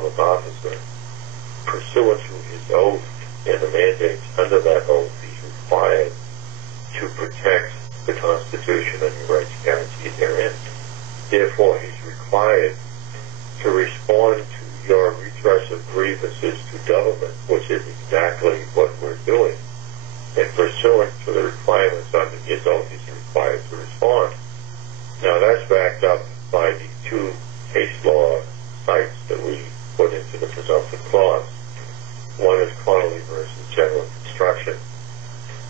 officer, pursuant to his oath and the mandates under that oath, he's required to protect the Constitution and the rights guaranteed therein. Therefore, he's required to respond to your redress of grievances to government, which is exactly what we're doing. And pursuant to the requirements under his oath, he's required to respond. Now, that's backed up by the two case law sites that we put into the presumptive clause. One is Connolly versus General Construction,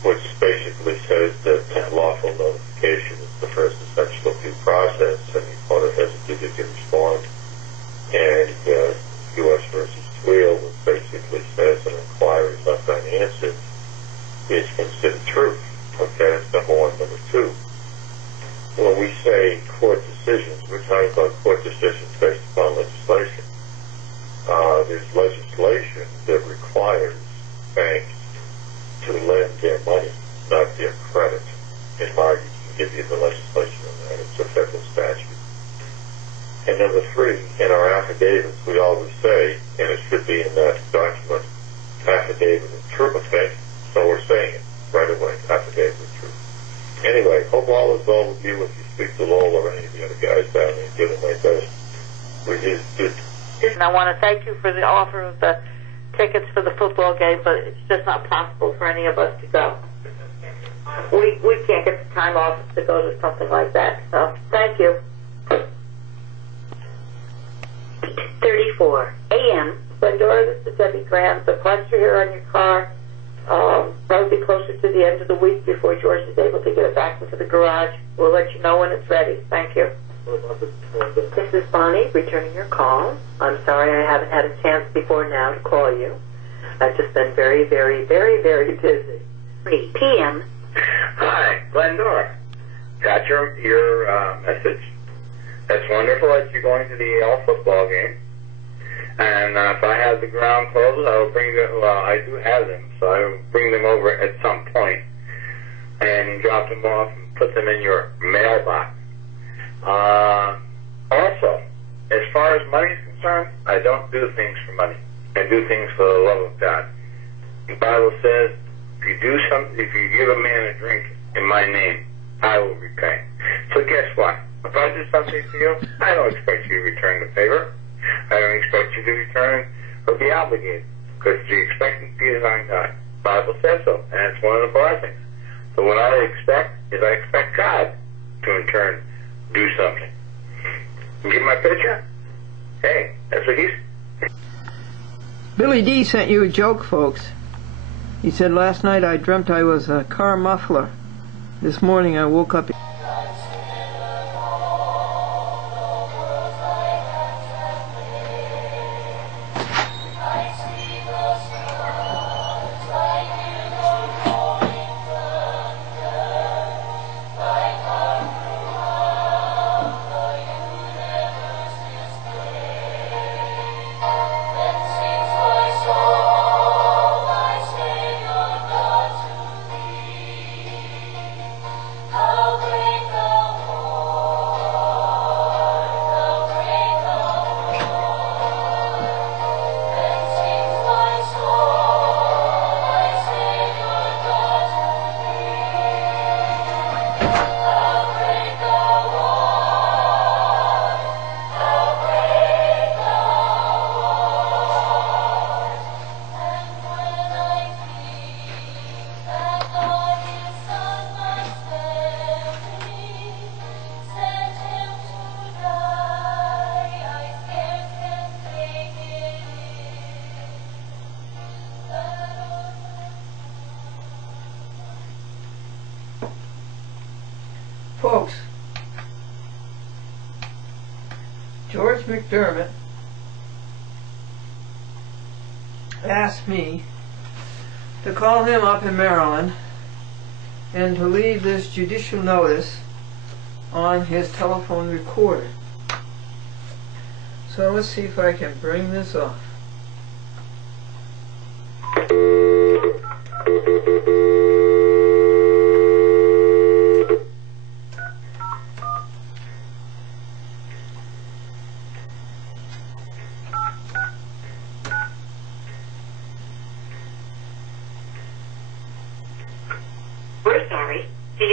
which basically says that lawful notification is the first essential due process, and the opponent has a duty to respond. And U.S. versus Tweel, which basically says an inquiry left unanswered is considered truth. Okay, that's number one. Number two, when we say court decisions, we're talking about court decisions based upon legislation. There's legislation that requires banks to lend their money, not their credit. And Margie can give you the legislation on that. It's a federal statute. And number three, in our affidavits, we always say, and it should be in that document, affidavit of truth. Okay? So we're saying it right away, affidavit of truth. Anyway, hope all is well with you. If you speak to Lowell or any of the other guys down there, give them my best. And I want to thank you for the offer of the tickets for the football game, but it's just not possible for any of us to go. We can't get the time off to go to something like that. So thank you. 34 a.m. Glendora, this is Debbie Graham. The cluster here on your car probably closer to the end of the week before George is able to get it back into the garage. We'll let you know when it's ready. Thank you. This is Bonnie returning your call. I'm sorry I haven't had a chance before now to call you. I've just been very, very, very, very busy. 3 p.m. Hi, Glendora. Got your message. That's wonderful that you're going to the Yale football game. And if I have the ground clothes, I will bring them. Well, I do have them, so I will bring them over at some point and drop them off and put them in your mailbox. Also, as far as money is concerned, I don't do things for money. I do things for the love of God. The Bible says, if you give a man a drink in my name, I will repay. So guess what? If I do something for you, I don't expect you to return the favor. I don't expect you to return or be obligated, because the expectancy is on God. The Bible says so, and it's one of the blessings. So what I expect is I expect God to in turn do something. You get my picture? Hey, that's what he's... Billy D sent you a joke, folks. He said, last night I dreamt I was a car muffler. This morning I woke up... Folks, George McDermott asked me to call him up in Maryland and to leave this judicial notice on his telephone recorder. So let's see if I can bring this off.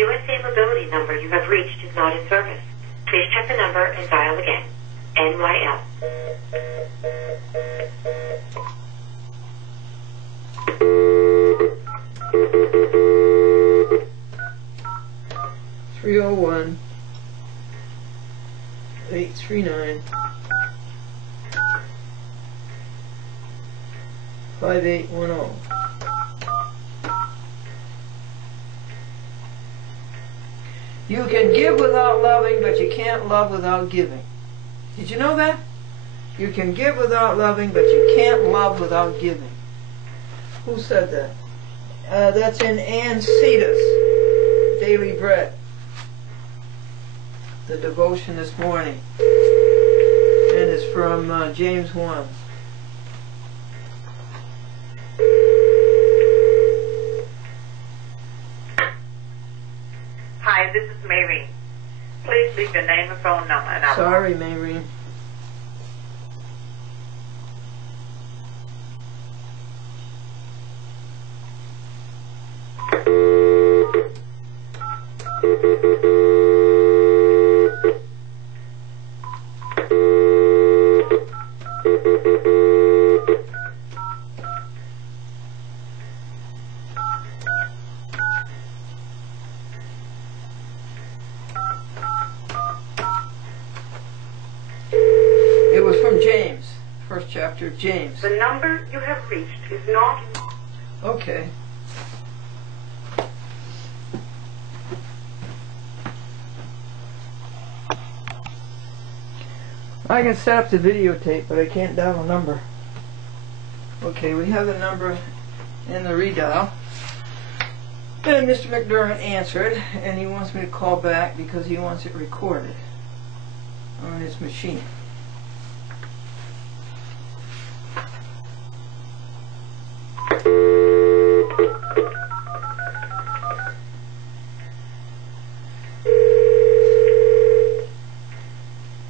USA Mobility number you have reached is not in service. Please check the number and dial again. NYL. Three 839 5810. You can give without loving, but you can't love without giving. Did you know that? You can give without loving, but you can't love without giving. Who said that? That's in Ann Cetus, Daily Bread, the devotion this morning. And it's from James 1. Hi, this is Maureen. Please leave your name and phone number. And Sorry, Maureen. It was from James, first chapter of James. The number you have reached is not... Okay. I can set up the videotape, but I can't dial a number. Okay, we have the number in the redial. And Mr. McDermott answered, and he wants me to call back because he wants it recorded on his machine.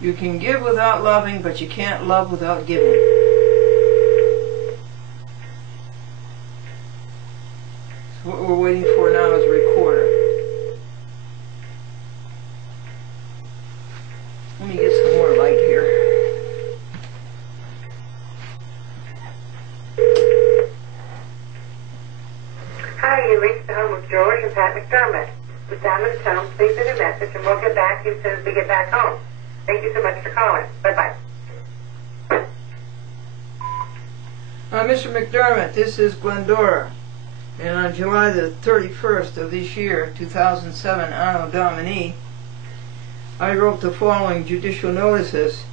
You can give without loving, but you can't love without giving. So what we're waiting for now is a recorder. Let me get some more light here. Hi, you reached the home of George and Pat McDermott. The time is home. Please leave a message and we'll get back to you as soon as we get back home. Thank you so much for calling. Bye-bye. Mr. McDermott, this is Glendora. And on July the 31st of this year, 2007, Anno Domini, I wrote the following judicial notices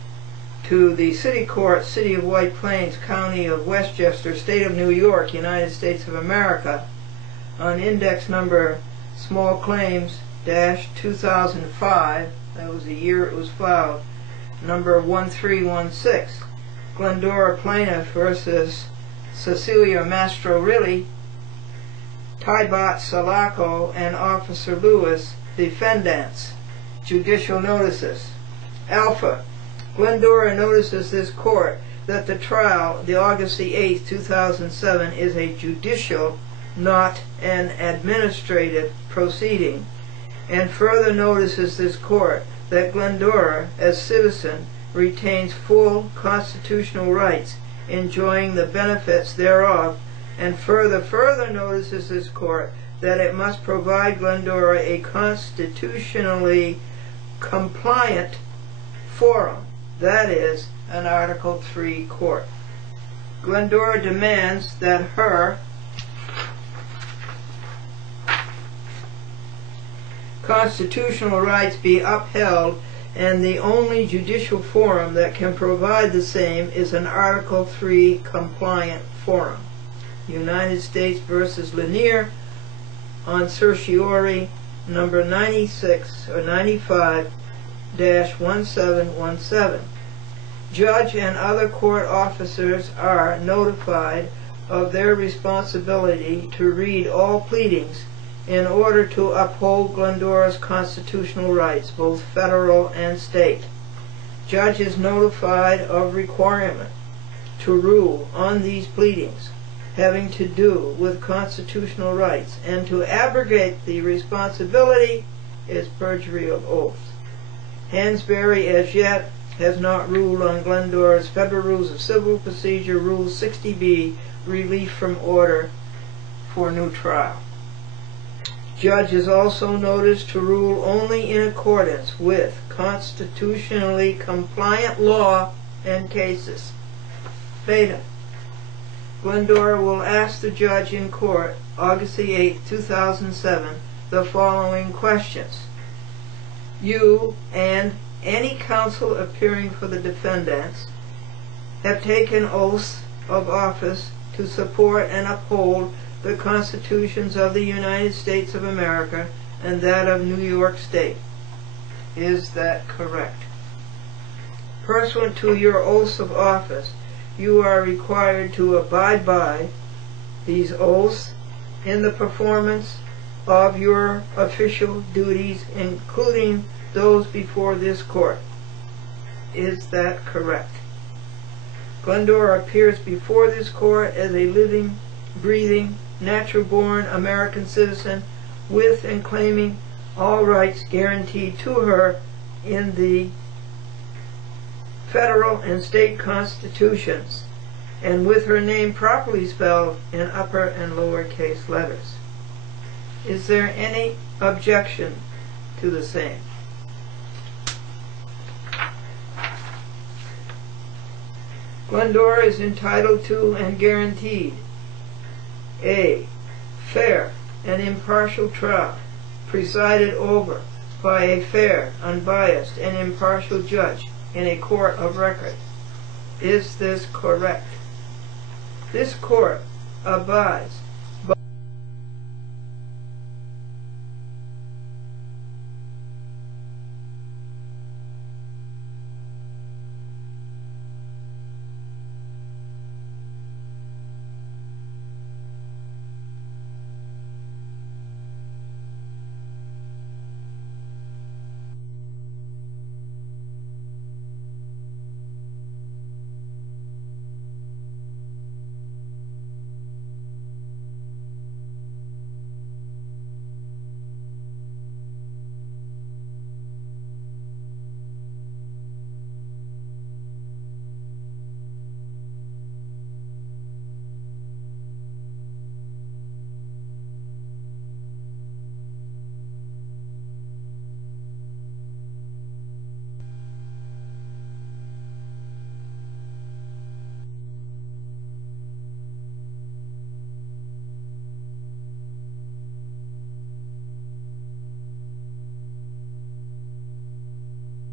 to the City Court, City of White Plains, County of Westchester, State of New York, United States of America, on index number small claims -2005. That was the year it was filed. Number 1316. Glendora Plaintiff versus Cecilia Mastrorilli, Tybot Salaco, and Officer Lewis, defendants. Judicial notices. Alpha. Glendora notices this court that the trial, the August the 8th, 2007, is a judicial, not an administrative proceeding, and further notices this court that Glendora, as citizen, retains full constitutional rights, enjoying the benefits thereof, and further notices this court that it must provide Glendora a constitutionally compliant forum, that is, an Article 3 court. Glendora demands that her constitutional rights be upheld, and the only judicial forum that can provide the same is an Article 3 compliant forum. United States versus Lanier on certiorari number 96 or 95-1717. Judge and other court officers are notified of their responsibility to read all pleadings in order to uphold Glendora's constitutional rights, both federal and state. Judge is notified of requirement to rule on these pleadings. having to do with constitutional rights, and to abrogate the responsibility is perjury of oath. Hansberry as yet has not ruled on Glendora's Federal Rules of Civil Procedure Rule 60B, relief from order for new trial. Judge is also noticed to rule only in accordance with constitutionally compliant law and cases. Beta. Glendora will ask the judge in court, August 8, 2007, the following questions. You and any counsel appearing for the defendants have taken oaths of office to support and uphold the constitutions of the United States of America and that of New York State. Is that correct? Pursuant to your oaths of office, you are required to abide by these oaths in the performance of your official duties, including those before this court. Is that correct? Glendora appears before this court as a living, breathing, natural-born American citizen with and claiming all rights guaranteed to her in the federal and state constitutions, and with her name properly spelled in upper and lower case letters. Is there any objection to the same? Glendora is entitled to and guaranteed a fair and impartial trial presided over by a fair, unbiased, and impartial judge in a court of record. Is this correct? This court abides